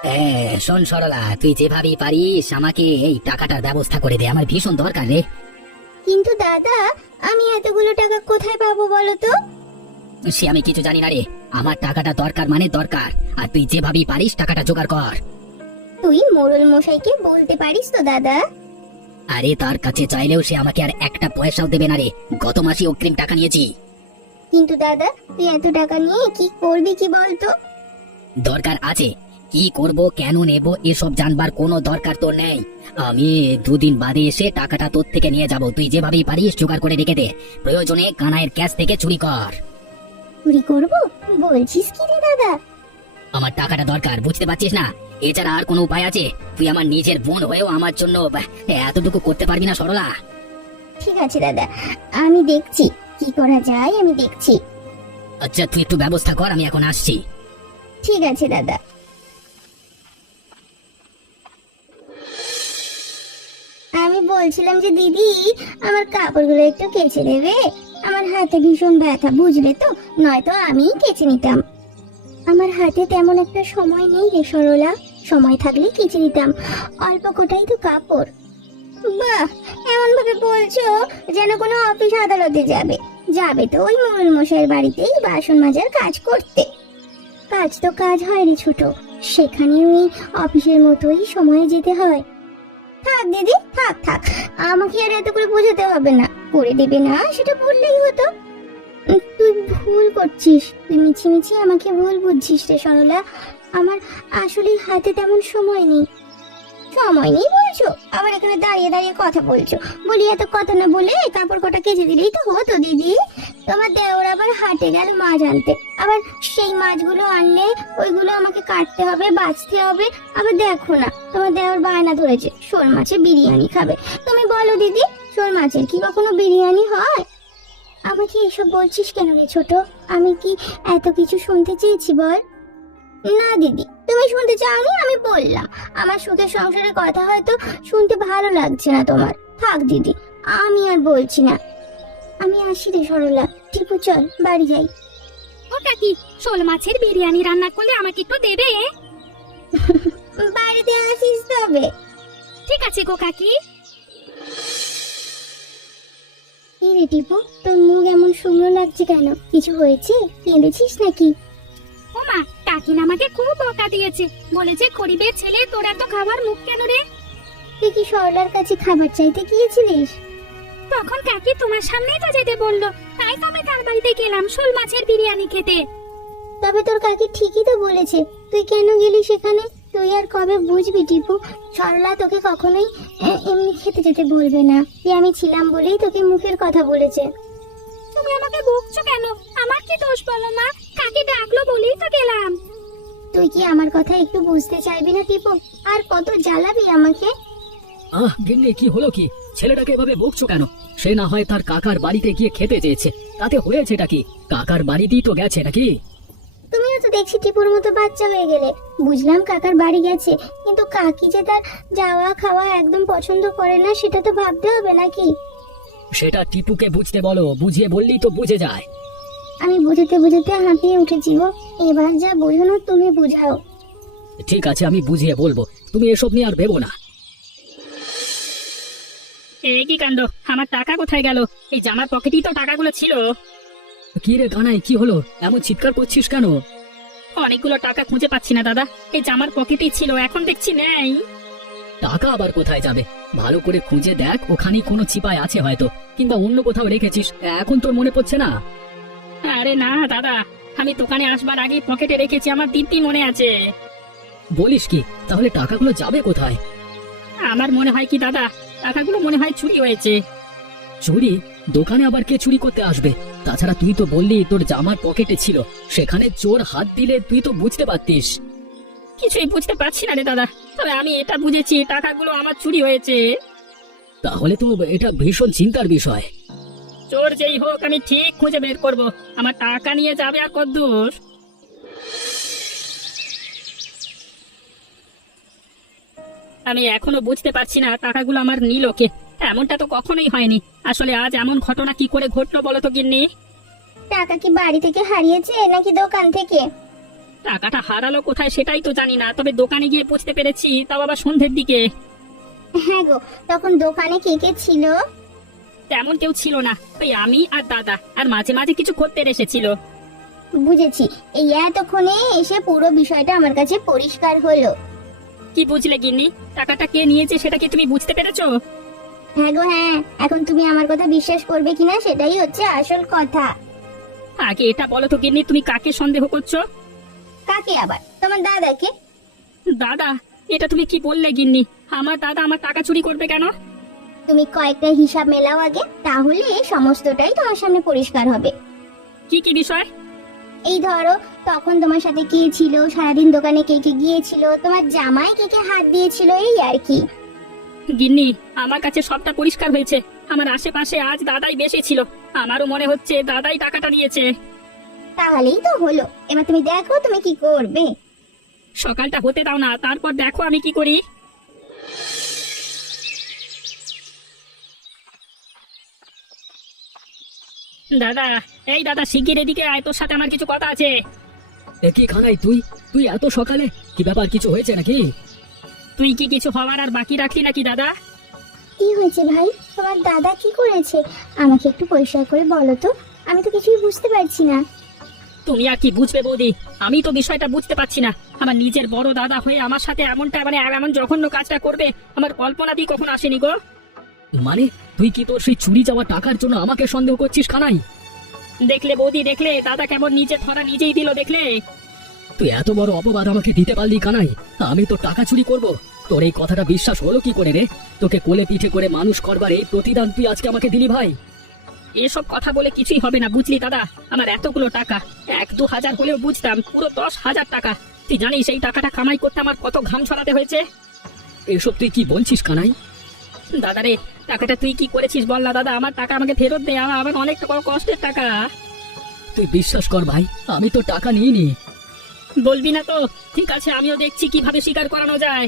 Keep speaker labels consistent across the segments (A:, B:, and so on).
A: শোন সরলা, তুই যেভাবেই পারিস আমাকে এই টাকাটার ব্যবস্থা করে দে, আমার ভীষণ দরকার রে।
B: কিন্তু দাদা, আমি এতগুলো টাকা কোথায় পাবো বলো তো?
A: সে আমি কিছু জানি না রে, আমার টাকাটা দরকার মানে দরকার, আর তুই যেভাবেই পারিস টাকাটা জোগাড় কর।
B: তুই মোড়ল মশাইকে বলতে পারিস তো দাদা?
A: আরে তার কাছে চাইলেও সে আমাকে আর একটা পয়সাও দেবে না রে, গত মাসে অগ্রিম টাকা নিয়েছি।
B: কিন্তু দাদা, তুই এত টাকা নিয়ে কি করবি কি বলতো?
A: দরকার আছে, কি করব কেন নেব এসব জানবার কোনো দরকার তো নেই। আমি দুদিন বাদে এসে টাকাটা তোর থেকে নিয়ে যাব, তুই যেভাবেই পারিস জোগাড় করে রেখে দে, প্রয়োজনে কানাইয়ের ক্যাশ থেকে চুরি কর।
B: চুরি করবো বলছিস কি রে দাদা?
A: আমার টাকাটা দরকার, বুঝতে পারছিস না? এছাড়া আর কোনো উপায় আছে? তুই আমার নিজের বোন হয়েও আমার জন্য এতটুকু করতে পারবি না সরলা?
B: ঠিক আছে দাদা, আমি দেখছি কি করা যায়, আমি দেখছি।
A: আচ্ছা তুই একটু ব্যবস্থা কর, আমি এখন আসছি।
B: ঠিক আছে দাদা। আমি বলছিলাম যে দিদি, আমার কাপড়গুলো একটু কেচে দেবে? আমার হাতে ভীষণ ব্যথা, বুঝলে তো, নয়তো আমিই কেচে নিতাম। আমার হাতে তেমন একটা সময় নেই রে সরলা, সময় থাকলে কেচে নিতাম, অল্প কোটাই তো কাপড়। বাহ, এমন ভাবে বলছো যেন কোনো অফিস আদালতে যাবে। যাবে তো ওই মোড়ল মশাইয়ের বাড়িতেই বাসন মাজার কাজ করতে। কাজ তো কাজ হয় রে ছোট, সেখানে ওই অফিসের মতোই সময়ে যেতে হয়। থাক দিদি, থাক থাক, আমাকে আর এত করে বোঝাতে হবে না, করে দেবে না সেটা বললেই হতো। তুই ভুল করছিস, তুই মিছি মিছি আমাকে ভুল বুঝছিস রে সরলা। আমার আসলে হাতে তেমন সময় নেই। সময় নেই বলছো, আবার এখানে দাঁড়িয়ে দাঁড়িয়ে কথা বলছো। বলি এত কথা না বলে কাপড় কটা কেচে দিলেই তো হতো দিদি। তোমার দেওর আবার হাটে গেল মাছ আনতে, আবার সেই মাছগুলো আনলে ওইগুলো আমাকে কাটতে হবে, বাছতে হবে। আবার দেখো না, তোমার দেওর বায়না ধরেছে শোল মাছের বিরিয়ানি খাবে। তুমি বলো দিদি, শোল মাছের কি কখনো বিরিয়ানি হয়? আমাকে এসব বলছিস কেন রে ছোট? আমি কি এত কিছু শুনতে চেয়েছি বল? না দিদি, তুমি শুনতে চাওনি, আমি বললাম। আমার সুখের সংসারের কথা হয়তো শুনতে ভালো লাগছে না তোমার। থাক দিদি, আমি আর বলছি না। আমি আসি রে সরলা, টিপু চল বাড়ি যাই।
C: ও কাকি, শোল মাছের বিরিয়ানি রান্না করলে আমাকে একটু দেবে?
B: বাড়িতে আসিস তবে।
C: ঠিক আছে গো কাকি।
B: এই রে টিপু, তোর মুখ এমন শুকনো লাগছে কেন? কিছু হয়েছে? কেঁদেছিস নাকি?
C: ও মা, কাকিন আমাকে খুব বকা দিয়েছে, বলেছে গরিবের ছেলে, তোর এত খাবার মুখ কেন রে?
B: তুই কি সরলার কাছে খাবার চাইতে গিয়েছিলিস?
C: তখন কাকি তোমার সামনেই তো যেতে বললো, তাই তো আমি তার বাড়িতে গেলাম শোল মাছের বিরিয়ানি খেতে।
B: তবে তোর কাকি ঠিকই তো বলেছে, তুই কেন গেলি সেখানে? তুই আর কবে বুঝবি টিপু, সরলা তোকে কখনোই এমনি খেতে যেতে বলবে না। তুই আমি ছিলাম বলেই তোকে মুখের কথা বলেছে।
C: তুমি আমাকে বকছো কেন? আমার কি দোষ বলো মা? কাকি ডাকলো বলেই তো গেলাম।
B: তুই কি আমার কথা একটু বুঝতে চাইবি না টিপু? আর কত জ্বালাবি আমাকে?
A: গিন্নি, কি হলো কি? ছেলেটাকে এভাবে বকছো কেন? সে না হয় তার কাকার বাড়িতে গিয়ে খেতে চেয়েছে, তাতে হয়েছেটা কি? কাকার বাড়িতেই তো গেছে নাকি?
B: তুমিও তো দেখছি টিপুর মতো বাচ্চা হয়ে গেলে। বুঝলাম কাকার বাড়ি গেছে, কিন্তু কাকি যে তার যাওয়া খাওয়া একদম পছন্দ করে না, সেটা তো ভাবতে হবে নাকি?
A: সেটা টিপুকে বুঝতে বলো, বুঝিয়ে বললেই তো বুঝে যায়।
B: আমি বুঝাতে বুঝাতে হাঁপিয়ে উঠেছি গো, এবার যা বোঝানো তুমি বুঝাও।
A: ঠিক আছে, আমি বুঝিয়ে বলবো, তুমি এসব নিয়ে আর ভেবো না।
C: এই কি কাণ্ড, আমার টাকা কোথায় গেল? এই জামার পকেটেই তো টাকাগুলো ছিল।
A: কি রে কানাই, কি হলো? এমন চিৎকার করছিস কেন?
C: অনেকগুলো টাকা খুঁজে পাচ্ছি না দাদা, এই জামার পকেটেই ছিল, এখন দেখছি নেই।
A: টাকা আবার কোথায় যাবে? ভালো করে খুঁজে দেখ, ওখানেই কোনো চিপায় আছে হয়তো, কিংবা অন্য কোথাও রেখেছিস, এখন তোর মনে পড়ছে না?
C: আরে না দাদা, আমি দোকানে আসবার আগে পকেটে রেখেছি, আমার দিব্যি মনে আছে।
A: বলিস কি? তাহলে টাকাগুলো যাবে কোথায়?
C: আমার মনে হয় কি দাদা, টাকাগুলো মনে হয় চুরি হয়েছে।
A: চুরি? দোকানে আবার কে চুরি করতে আসবে? তাছাড়া তুই তো বললি তোর জামার পকেটে ছিল, সেখানে চোর হাত দিলে তুই তো বুঝতে পারতিস।
C: কিছুই বুঝতে পারছি না রে দাদা, তবে আমি এটা বুঝেছি টাকাগুলো আমার চুরি হয়েছে।
A: তাহলে তো এটা ভীষণ চিন্তার বিষয়।
C: চোর যেই হোক, আমি ঠিক খুঁজে বের করব, আমার টাকা নিয়ে যাবে আর কদ্দূর। আমি এখনো বুঝতে পারছি না টাকাগুলো আমার নিল কে। এমনটা তো কখনোই হয়নি। আসলে আজ এমন ঘটনা কি করে ঘটলো বলো তো গিন্নি?
B: টাকা কি বাড়ি থেকে হারিয়েছে নাকি দোকান থেকে?
C: টাকাটা হারালো কোথায় সেটাই তো জানি না, তবে দোকানে গিয়ে বুঝতে পেরেছি, তাও আবার সন্ধ্যের দিকে।
B: হ্যাঁ গো, তখন দোকানে কে কে ছিল?
C: তেমন কেউ ছিল না, ওই আমি আর দাদা, আর মাঝে মাঝে কিছু খদ্দের এসেছিল।
B: বুঝেছি, এই এতক্ষণে এসে পুরো বিষয়টা আমার কাছে পরিষ্কার হলো।
C: কি বুঝলে গিন্নি? টাকাটা কে নিয়েছে সেটা কি তুমি বুঝতে পেরেছো?
B: হ্যাঁ গো হ্যাঁ, এখন তুমি আমার কথা বিশ্বাস করবে কিনা সেটাই হচ্ছে আসল কথা।
C: আগে এটা বলো তো গিন্নি, তুমি কাকে সন্দেহ করছো?
B: কাকে আবার? তোমার দাদাকে।
C: দাদা? এটা তুমি কি বললে গিন্নি? আমার দাদা আমার টাকা চুরি করবে কেন?
B: তুমি কয়েকটা হিসাব মেলাও আগে, তাহলে সমস্তটাই তোমার সামনে পরিষ্কার হবে।
C: কি কি বিষয়?
B: এই ধরো, তখন তোমার সাথে কে ছিল, সারাদিন দোকানে কে কে গিয়েছিল, তোমার জামাই কে কে হাত দিয়েছিল, এই আর কি।
C: গিন্নি, আমার কাছে সবটা পরিষ্কার হয়েছে। আমার আশেপাশে আজ দাদাই বেশি ছিল, আমারও মনে হচ্ছে দাদাই টাকাটা নিয়েছে।
B: তাহলেই তো হলো, এবার তুমি দেখো তুমি কি করবে।
C: সকালটা হতে দাও না, তারপর দেখো আমি কি করি। দাদা, এই দাদা, শিগগির এদিকে আয়, তোর সাথে আমার কিছু কথা আছে।
A: কি খানাই তুই তুই এত সকালে? কি ব্যাপার, কিছু হয়েছে নাকি?
C: তুই কি কিছু হওয়ার আর বাকি রাখলি নাকি দাদা?
B: কি হয়েছে ভাই? তোমার দাদা কি করেছে? আমাকে একটু পরিষ্কার করে বলো তো, আমি তো কিছুই বুঝতে পারছি না।
C: তুমি আর কি বুঝবে বৌদি, আমি তো বিষয়টা বুঝতে পারছি না। আমার নিজের বড় দাদা হয়ে আমার সাথে এমনটা, মানে এমন জঘন্য কাজটা করবে, আমার কল্পনা দিয়ে কখনো আসেনি গো।
A: মানে তুই কি তোর সেই চুরি যাওয়া টাকার জন্য আমাকে সন্দেহ করছিস কানাই?
C: দেখলে বৌদি, দেখলে দাদা কেমন নিজে ধরা নিজেই দিল, দেখলে?
A: তুই এত বড় অপবাদ আমাকে দিতে পারলি কানাই? আমি তো টাকা চুরি করব? তোর এই কথাটা বিশ্বাস হলো কি করে রে? তোকে কোলে পিঠে করে মানুষ করবার এই প্রতিদান তুই আজকে আমাকে দিলি ভাই?
C: এসব কথা বলে কিছুই হবে না, বুঝলি দাদা? আমার এতগুলো টাকা, 1-2 হাজার হলেও বুঝতাম, পুরো 10,000 টাকা। তুই জানিস এই টাকাটা কামাই করতে আমার কত ঘাম ছড়াতে হয়েছে?
A: এসব তুই কি বলছিস কানাই?
C: দাদা রে, টাকাটা তুই কি করেছিস বল না দাদা, আমার টাকা আমাকে ফেরত দে, আমার অনেকটা বড় কষ্টের টাকা।
A: তুই বিশ্বাস কর ভাই, আমি তো টাকা নিইনি।
C: বলবি না তো? ঠিক আছে, আমিও দেখছি কিভাবে স্বীকার করানো যায়।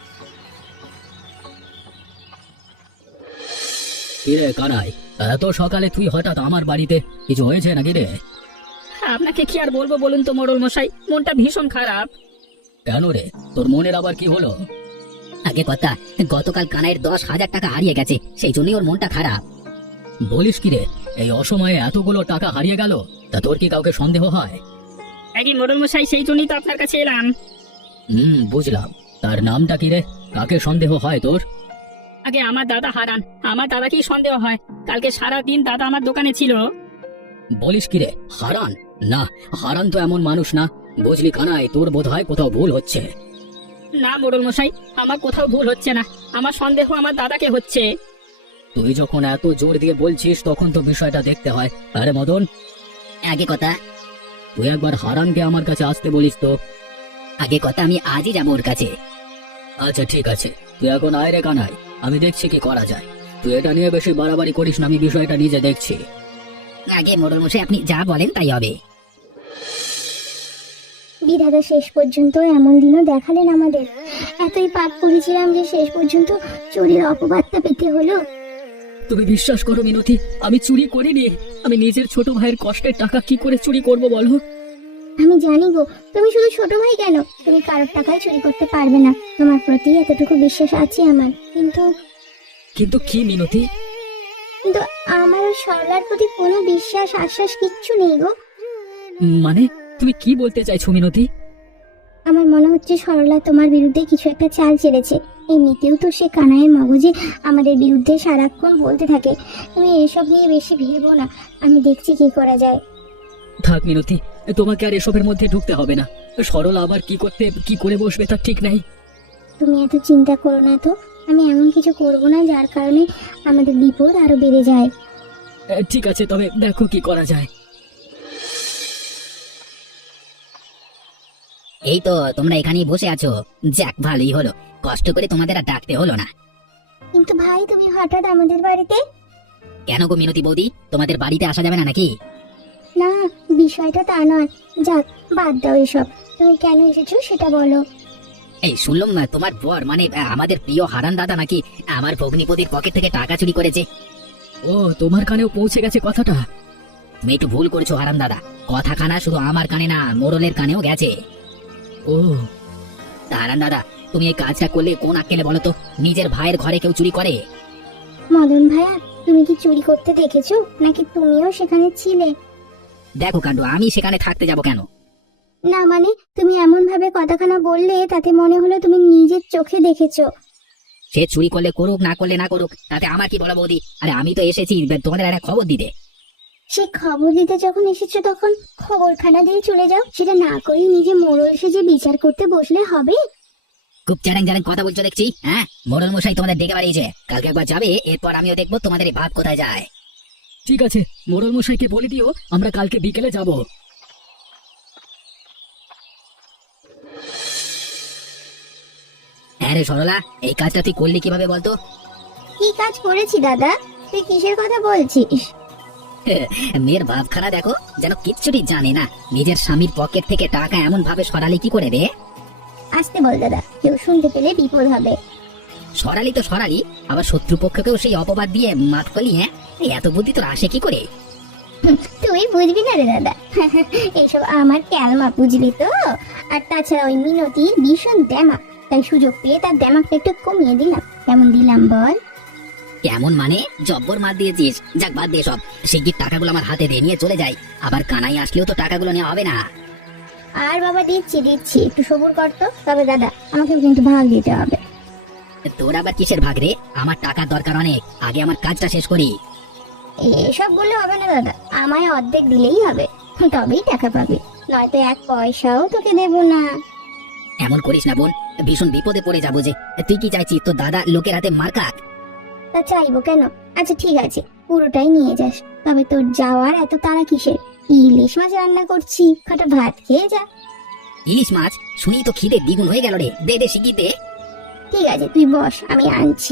A: কিরে কানাই, এত সকালে তুই হঠাৎ আমার বাড়িতে? কিছু হয়েছে নাকি রে?
C: আপনাকে কি আর বলবো বলুন তো মোড়ল মশাই, মনটা ভীষণ খারাপ।
A: কেন রে, তোর মনের আবার কি হলো?
D: আগে কথা, গতকাল কানাইয়ের 10,000 টাকা হারিয়ে গেছে, সেই জন্যই ওর মনটা খারাপ।
A: বলিস কি রে, এই অসময়ে এতগুলো টাকা হারিয়ে গেল? তা তোর কি কাউকে সন্দেহ হয়?
C: একই মোড়ল মশাই, সেই জন্যই তো আপনার কাছে এলাম।
A: বুঝলাম। তার নামটা কি রে? কাকে সন্দেহ হয় তোর?
C: আগে আমার দাদা হারান, আমার দাদাকেই সন্দেহ হয়। কালকে সারা দিন দাদা আমার দোকানে ছিল।
A: বলিস কি রে, হারান? না, হারান তো এমন মানুষ না। বুঝলি কানাই, তোর বোধ হয় কোথাও ভুল হচ্ছে।
C: না মোড়ল মশাই, আমার কোথাও ভুল হচ্ছে না, আমার সন্দেহ আমার দাদাকে হচ্ছে।
A: তুই যখন এত জোর দিয়ে বলছিস তখন তো বিষয়টা দেখতে হয়। আরে মদন,
D: আগে কথা,
A: তুই একবার হারানকে আমার কাছে আসতে বলিস তো।
D: আগে কথা, আমি আজই যাবো ওর কাছে।
A: আচ্ছা ঠিক আছে, তুই এখন আয় রে কানাই, আমি দেখছি কি করা যায়। তুই এটা নিয়ে বেশি বাড়াবাড়ি করিস না, আমি বিষয়টা নিজে দেখছি।
D: আগে মোড়ল মশাই, আপনি যা বলেন তাই হবে।
B: বিধাতা শেষ পর্যন্ত এমন দিনও দেখালেন আমাদের। এতই পাপ করেছিলাম যে শেষ পর্যন্ত চুরির অপবাদটা পেতে হলো।
A: তুমি বিশ্বাস করো মিনতি, আমি চুরি করিনি। আমি নিজের ছোট ভাইয়ের কষ্টের টাকা কি করে চুরি করব বলো?
B: আমি জানি গো, তুমি শুধু ছোট ভাই কেন, তুমি কারোর টাকায় চুরি করতে পারবে না। তোমার প্রতি এতটুকু বিশ্বাস আছে আমার। কিন্তু
A: কিন্তু কি মিনতি?
B: কিন্তু আমার ওই সরলার প্রতি কোনো বিশ্বাস আশ্বাস কিচ্ছু নেই গো।
A: মানে তুমি কি বলতে চাইছো মিনতি?
B: আমার মনে হচ্ছে সরলা তোমার বিরুদ্ধে কিছু একটা চাল চেলেছে। এমনিতেও তো সে কানাইয়ের মগজে আমাদের বিরুদ্ধে সারাক্ষণ বলতে থাকে। তুমি এসব নিয়ে বেশি ভেবো না, আমি দেখছি কি করা যায়।
A: থাক মিনতি, তোমাকে আর এসবের মধ্যে ঢুকতে হবে না। সরলা আবার কি করে বসবে তার ঠিক নাই।
B: তুমি এত চিন্তা করো না তো, আমি এমন কিছু করব না যার কারণে আমাদের বিপদ আরো বেড়ে যায়।
A: ঠিক আছে, তবে দেখো কি করা যায়।
D: এই তো তোমরা এখানেই বসে আছো, যাক ভালোই হলো, কষ্ট করে তোমাদের আর ডাকতে হলো না।
B: কিন্তু ভাই, তুমি হঠাৎ আমাদের বাড়িতে?
D: কেন গো মিনতি বৌদি, তোমাদের বাড়িতে আসা যাবে না নাকি?
B: না, বিষয়টা তা নয়। যাক, বাদ দাও এসব। তুমি কেন এসেছো সেটা বলো।
D: এই শুনলাম না তোমার বর, মানে আমাদের প্রিয় হারান দাদা নাকি আমার ভগ্নিপতির পকেট থেকে টাকা চুরি করেছে।
A: ও, তোমার কানেও পৌঁছে গেছে কথাটা?
D: তুমি একটু ভুল করেছো হারান দাদা, কথাখানা শুধু আমার কানে না, মোড়লের কানেও গেছে।
C: ও,
A: হারান দাদা, তুমি এই কাজটা করলে কোন আক্কেলে বলো তো? নিজের ভাইয়ের ঘরে কেউ চুরি করে?
B: মদন ভাইয়া, তুমি কি চুরি করতে দেখেছো নাকি তুমিও সেখানে ছিলে?
A: দেখো কাণ্ড, আমি সেখানে থাকতে যাব কেন?
B: না মানে, তুমি এমন ভাবে কথাখানা বললে তাতে মনে হলো তুমি নিজের চোখে দেখেছো।
A: সে চুরি করলে করুক, না করলে না করুক, তাতে আমার কি বলো বৌদি? আরে আমি তো এসেছি তোমাদের একটা খবর দিতে।
B: সে খবর দিতে যখন এসেছো তখন খবরখানা দিয়ে চলে যাও, সেটা না করেই নিজে মোড়ল সেজে বিচার করতে বসলে হবে?
A: খুব চ্যালেঞ্জ চ্যালেঞ্জ কথা বলছো দেখছি। হ্যাঁ, মোড়ল মশাই তোমাদের ডেকে বাড়িয়েছে, কালকে একবার যাবে, এরপর আমিও দেখবো তোমাদের এই ভাব কোথায় যায়।
C: ঠিক আছে, মোড়ল মশাইকে বলে দিও আমরা কালকে বিকেলে যাব।
A: হ্যাঁ রে সরলা, এই কাজটা তুই করলি কিভাবে বলতো?
B: কি কাজ করেছি দাদা? তুই কিসের কথা বলছিস?
A: মেয়ের ভাবখানা দেখো, যেন কিচ্ছুটি জানে না। নিজের স্বামীর পকেট থেকে টাকা এমন ভাবে সরালি কি করে রে?
B: আসতে বল দাদা, কেউ শুনতে পেলে বিপদ হবে।
A: সরালি তো সরালি, আবার শত্রুপক্ষকেও সেই অপবাদ দিয়ে মাত করলি। হ্যাঁ, এই এত বুদ্ধি তোর আসে কি করে?
B: তুই বুঝবি না রে দাদা, এইসব আমার ক্যালমা, বুঝলি তো? আর তাছাড়া ওই মিনতির ভীষণ দেমাক, তাই সুযোগ পেয়ে তার দেমাকটা একটু কমিয়ে দিলাম। কেমন দিলাম বল?
A: কেমন মানে? জব্বর মার দিয়েছিস। যাক, বাদ দিয়ে সব, শিগগির টাকাগুলো আমার হাতে দিয়ে নিয়ে চলে যাই। আবার কানাই আসলেও তো টাকাগুলো নেওয়া হবে না।
B: আর বাবা, দিচ্ছি দিচ্ছি, একটু সবুর কর তো। তবে দাদা, আমাকে কিন্তু ভাগ দিতে হবে।
A: তোর আবার কিসের ভাগ রে? আমার টাকার দরকার অনেক, আগে আমার কাজটা শেষ করি।
B: এসব বললে হবে না দাদা, আমায় অর্ধেক দিলেই হবে, তবেই টাকা পাবি, নয়তো এক পয়সাও তোকে দেবো না।
A: এমন করিস না বোন, ভীষণ বিপদে পড়ে যাবো যে। তুই কি চাইছিস তোর দাদা লোকের হাতে মার খাক?
B: তা চাইবো কেন? আচ্ছা ঠিক আছে, পুরোটাই নিয়ে যাস। তবে তোর যাওয়ার এত তাড়া কিসের? ইলিশ মাছ রান্না করছি, কটা ভাত খেয়ে যা।
A: ইলিশ মাছ শুনি তো খিদে দ্বিগুণ হয়ে গেল রে। দে দে শিগগির দে।
B: ঠিক আছে, তুই বস, আমি আনছি।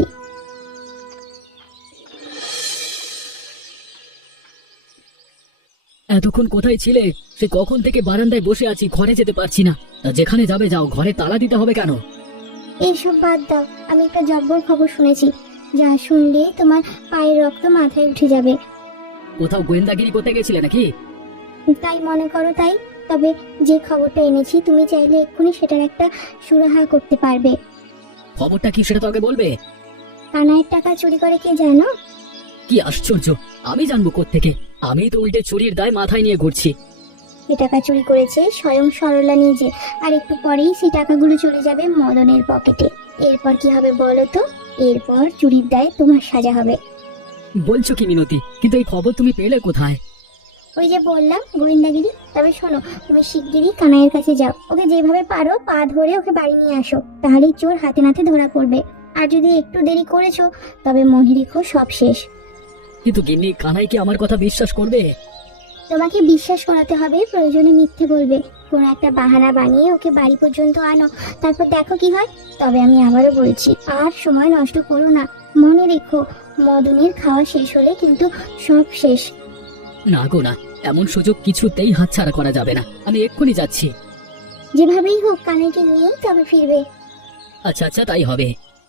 C: এতক্ষণ কোথায় ছিলে? সে কখন থেকে বারান্দায় বসে আছি, ঘরে যেতে পারছি না। তা যেখানে যাবে যাও, ঘরে তালা দিতে হবে কেন?
B: এইসব বাদ দাও, আমি একটা জব্বর খবর শুনেছি, যা শুনলে তোমার পায়ের রক্ত মাথায় উঠে যাবে।
C: কোথাও গোয়েন্দাগিরি করতে গেছিলে নাকি?
B: তাই মনে করো তাই। তবে যে খবরটা এনেছি, তুমি চাইলে এক্ষুনি সেটার একটা সুরাহা করতে পারবে।
C: খবরটা কি সেটা তো আগে বলবে।
B: কানাইয়ের টাকা চুরি করে কে জানো?
C: কি আশ্চর্য, আমি জানবো কোত্থেকে? আমি তো উল্টে চুরির দায় মাথায় নিয়ে ঘুরছি।
B: এ টাকা চুরি করেছে স্বয়ং সরলা নিজে, আর একটু পরেই সেই টাকাগুলো চলে যাবে মদনের পকেটে। এরপর কি হবে বলো তো? এরপর চুরির দায় তোমার সাজা হবে।
C: বলছো কি মিনতি? কিন্তু এই খবর তুমি পেলে কোথায়?
B: ওই যে বললাম, গোয়েন্দাগিরি। তবে শোনো, তুমি শিগগিরই কানাইয়ের কাছে যাও, ওকে যেভাবে পারো পা ধরে ওকে বাড়ি নিয়ে আসো, তাহলেই চোর হাতে নাতে ধরা পড়বে। আর যদি একটু দেরি করেছো, তবে মনে রেখো সব শেষ।
C: কিন্তু গিন্নি, কানাই কি আমার কথা বিশ্বাস করবে?
B: তোমাকে বিশ্বাস করাতে হবে, প্রয়োজনে মিথ্যে বলবে, কোনো একটা বাহানা বানিয়ে ওকে বাড়ি পর্যন্ত আনো, তারপর দেখো কি হয়। তবে আমি আবারও বলছি, আর সময় নষ্ট করো না। মনে রেখো, মদনের খাওয়া শেষ হলে কিন্তু সব শেষ।
C: না গো না, এমন সুযোগ কিছুতেই হাতছাড়া করা যাবে না। আমি এক্ষুনি যাচ্ছি।
B: যেভাবেই হোক কানাইকে নিয়েই তবে ফিরবে।
C: আচ্ছা আচ্ছা, তাই হবে।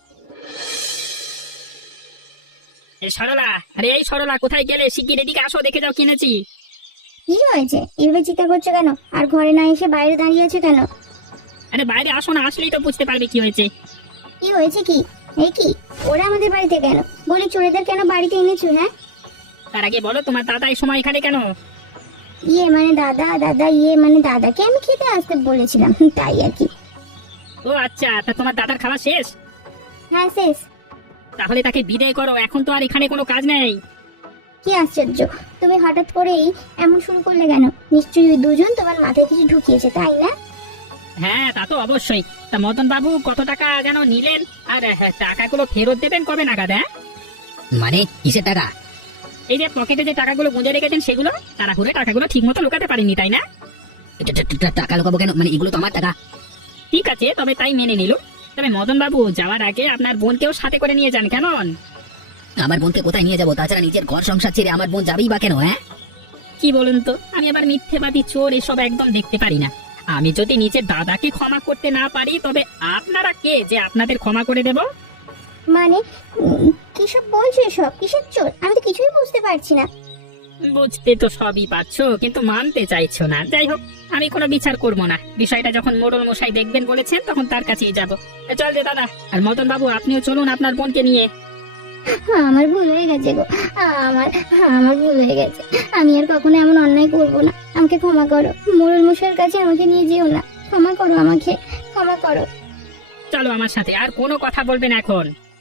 D: সরলা, আরে এই সরলা, কোথায় গেলে? শিগগির এদিকে আসো, দেখে যাও কিনেছি।
B: কি হয়েছে? এভাবে চিন্তা করছো কেন? আর ঘরে না এসে বাইরে দাঁড়িয়ে আছো কেন?
D: আরে বাইরে আসো না, আসলেই তো বুঝতে পারবে কি হয়েছে।
B: কি হয়েছে কি? এই কি, ওরা আমাদের বাড়িতে কেন? বলি, চোরেদের কেন বাড়িতে এনেছো? হ্যাঁ,
D: তার আগে বলো, তোমার দাদা এই সময় এখানে কেন?
B: ইয়ে মানে দাদা, দাদা ইয়ে মানে দাদাকে আমি খেতে আসতে বলেছিলাম, তাই আর কি।
D: ও আচ্ছা, তা তোমার দাদার খাওয়া শেষ?
B: হ্যাঁ শেষ।
D: তাহলে তাকে বিদায় করো, এখন তো আর এখানে কোনো কাজ নেই।
B: কি আশ্চর্য, তুমি হঠাৎ করেই এমন শুরু করলে কেন? নিশ্চয়ই ওই দুজন তোমার মাথায় কিছু ঢুকিয়েছে, তাই না?
D: হ্যাঁ, তা তো অবশ্যই। তা মদন বাবু কত টাকা যেন নিলেন? আর হ্যাঁ, টাকাগুলো ফেরত দেবেন কবে নাগাদ? হ্যাঁ,
A: মানে কিসের টাকা?
D: এই যে পকেটে যে টাকাগুলো গুঁজে রেখেছেন সেগুলো, তারা ঘুরে টাকাগুলো ঠিক মতো লুকাতে পারেনি, তাই না?
A: টাকা লোকাবো কেন? মানে এগুলো তো আমার টাকা।
D: ঠিক আছে, তবে তাই মেনে নিল। তবে মদন বাবু যাওয়ার আগে আপনার বোনকেও সাথে করে নিয়ে যান, কেমন?
A: আমার বোনকে কোথায় নিয়ে যাবো? তাছাড়া নিজের ঘর সংসার ছেড়ে আমার বোন যাবেই বা কেন? হ্যাঁ,
D: কি বলুন তো, আমি আবার মিথ্যেবাদী চোর এসব একদম দেখতে পারি না। আমি যদি নিজের দাদাকে ক্ষমা করতে না পারি, তবে আপনারা কে যে আপনাদের ক্ষমা করে দেব?
B: মানে কিসব বলছো এসব? কিসের চোর? আমি তো কিছুই বুঝতে পারছি না।
C: বুঝতে তো সবই পারছো কিন্তু মানতে চাইছো না। যাই হোক, আমি কোনো বিচার করব না। বিষয়টা যখন মোড়ল মশাই দেখবেন বলেছেন তখন তার কাছেই যাব। চল রে দাদা, আর মদন বাবু আপনিও চলুন আপনার বোনকে নিয়ে।
B: আমার ভুল হয়ে গেছে গো, আমার ভুল হয়ে গেছে। আমি আর কখনো এমন অন্যায় করবো না। আমাকে ক্ষমা করো, মোড়ল মশাইয়ের কাছে আমাকে নিয়ে যেও না। ক্ষমা করো, আমাকে ক্ষমা করো।
C: চলো আমার সাথে, আর কোনো কথা বলবেন এখন।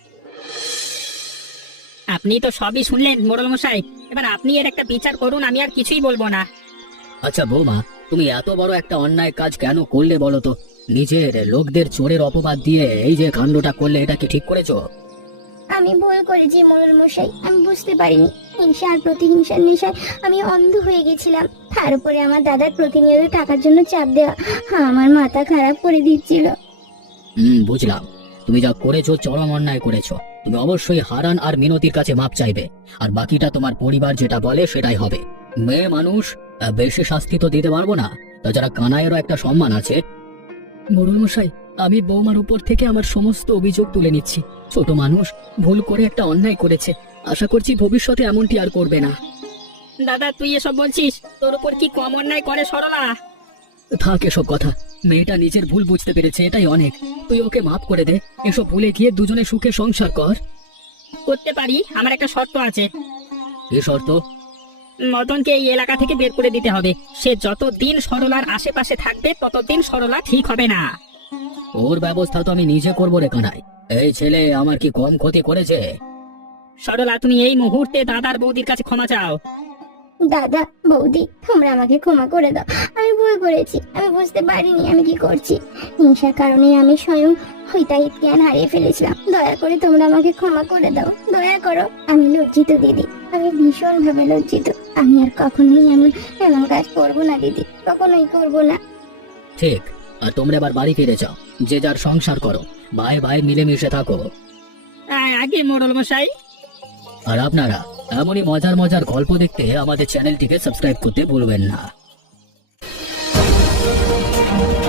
C: আপনি তো সবই শুনলেন মোড়ল মশাই, এবার আপনি এর একটা বিচার করুন, আমি আর কিছুই বলবো না।
A: আচ্ছা বৌমা, তুমি এত বড় একটা অন্যায় কাজ কেন করলে বলো তো? নিজের লোকদের চোরের অপবাদ দিয়ে এই যে কাণ্ডটা করলে, এটা কি ঠিক করেছো?
B: আমি ভুল করেছি মোড়ল মশাই, আমি বুঝতে পারিনি। হিংসা আর প্রতিহিংসার নেশায় আমি অন্ধ হয়ে গেছিলাম। তার উপরে আমার দাদার প্রতিনিয়ত টাকার জন্য চাপ দেওয়া আমার মাথা খারাপ করে দিচ্ছিল।
A: বুঝলাম। তুমি যা করেছো চরম অন্যায় করেছো। তুমি অবশ্যই হারান আর মিনতির কাছে মাপ চাইবে, আর বাকিটা তোমার পরিবার যেটা বলে সেটাই হবে। মেয়ে মানুষ, বেশি শাস্তি তো দিতে পারবো না, তাছাড়া কানাইয়েরও একটা সম্মান আছে। মোড়ল মশাই, আমি বৌমার উপর থেকে আমার সমস্ত অভিযোগ তুলে নিচ্ছি। ছোট মানুষ, ভুল করে একটা অন্যায় করেছে। আশা করছি ভবিষ্যতে এমনটি আর করবে না।
C: দাদা, তুই এসব বলছিস? তোর উপর কি কম অন্যায় করে সরলা?
A: থাক এসব কথা। মেয়েটা নিজের ভুল বুঝতে পেরেছে, এটাই অনেক। তুই ওকে মাফ করে দে। এসব ভুলে গিয়ে দুজনে সুখে সংসার কর।
C: করতে পারি, আমার একটা শর্ত আছে।
A: এ শর্ত?
C: মদনকে এই এলাকা থেকে বের করে দিতে হবে। সে যতদিন সরলার আশেপাশে থাকবে ততদিন সরলা ঠিক হবে না।
A: ওর ব্যবস্থা তো আমি নিজে করবো রে কানাই। এই ছেলে আমার কি কম ক্ষতি করেছে?
C: সরলা, তুমি এই মুহূর্তে দাদার বৌদির কাছে ক্ষমা চাও।
B: দাদা, বৌদি, তোমরা আমাকে ক্ষমা করে দাও। আমি ভুল করেছি, আমি বুঝতে পারিনি আমি কি করছি। হিংসার কারণে আমি স্বয়ং হিতাহিত জ্ঞান হারিয়ে ফেলেছিলাম। দয়া করে তোমরা আমাকে ক্ষমা করে দাও, দয়া করো। আমি লজ্জিত দিদি, আমি ভীষণ ভাবে লজ্জিত। আমি আর কখনোই এমন কাজ করবো না দিদি, কখনোই করবো না।
A: ঠিক। আর তোমরা এবার বাড়ি ফিরে যাও, যে যার সংসার করো, ভাই ভাই মিলেমিশে থাকো।
C: আগে মোড়ল মশাই।
A: আর আপনারা এমনই মজার মজার গল্প দেখতে আমাদের চ্যানেলটিকে সাবস্ক্রাইব করতে ভুলবেন না।